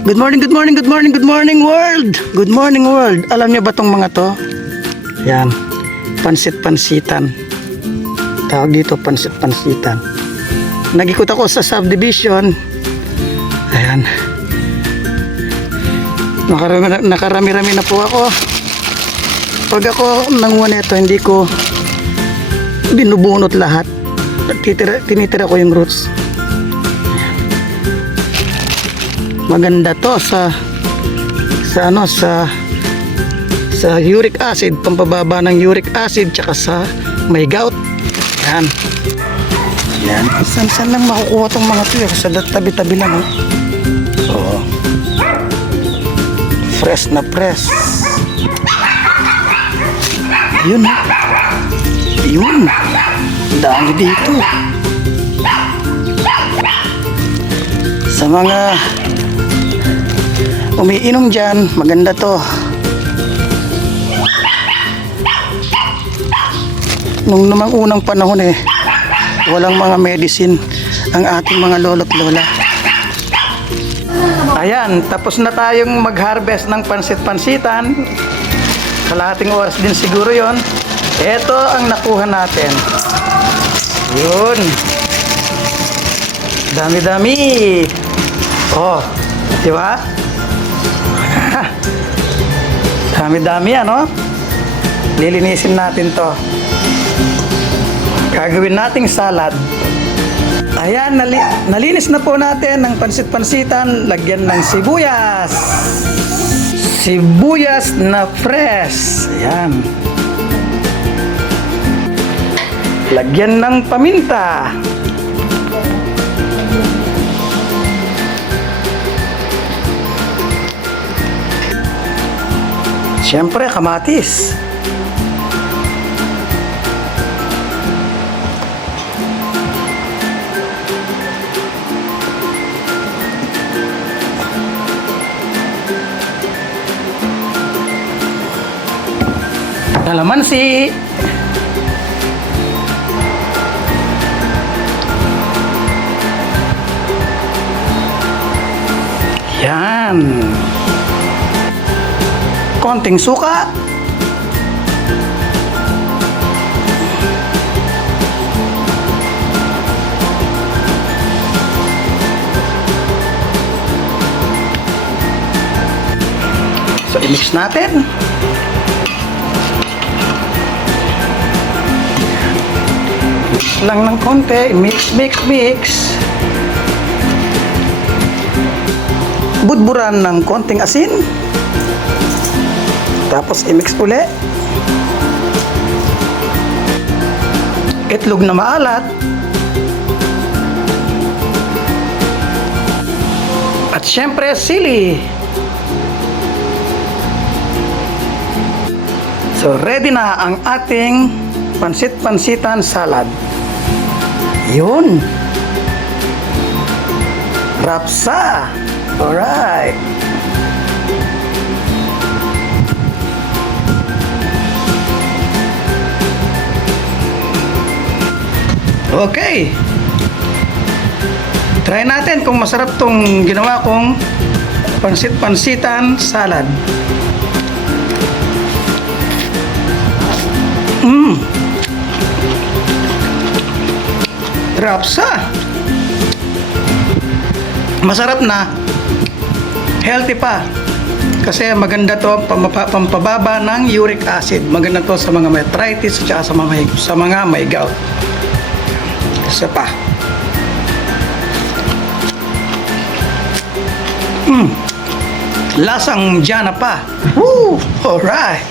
Good morning, good morning, good morning, good morning world! Good morning world! Alam niyo ba tong mga to? Yan, pansit-pansitan. Tawag dito pansit-pansitan. Nag-ikot ako sa subdivision. Ayan. Nakarami-rami na po ako. Pag ako nanguha nito, hindi ko binubunot lahat. Tinitira ko yung roots. Maganda to sa uric acid, pampababa ng uric acid, tsaka sa may gout. Yan. Yan. San lang makukuha tong mga to? Sa tabi-tabi lang. Oh. Fresh na fresh. Yun. Yun. Dami dito. Sa mga umiinom dyan, maganda to. Nung namang unang panahon walang mga medicine ang ating mga lolo't lola. Ayan, tapos na tayong mag-harvest ng pansit-pansitan. Kalahating oras din siguro yon. Ito ang nakuha natin. Yun. Dami-dami. Oh, di ba? Dami-dami ano? Lilinisin natin to. Gagawin nating salad. Ayan, nalinis na po natin ng pansit-pansitan. Lagyan ng sibuyas. Sibuyas na fresh. Ayan. Lagyan ng paminta. Siyempre, kamatis. Kalamansi. Yan. Konting suka. So, i-mix natin. Mix lang ng konti. Mix. Budburan ng konting asin. Tapos i-mix uli. Itlog na maalat. At syempre sili. So ready na ang ating pansit-pansitan salad. Yun. Rapsa. Alright. Okay. Try natin kung masarap tong ginawa kong pansit-pansitan salad. Rapsa. Masarap na. Healthy pa. Kasi maganda to, pampababa ng uric acid. Maganda to sa mga may arthritis at sa mga may gout. Isa pa. Lasang Jana pa. Woo! Alright.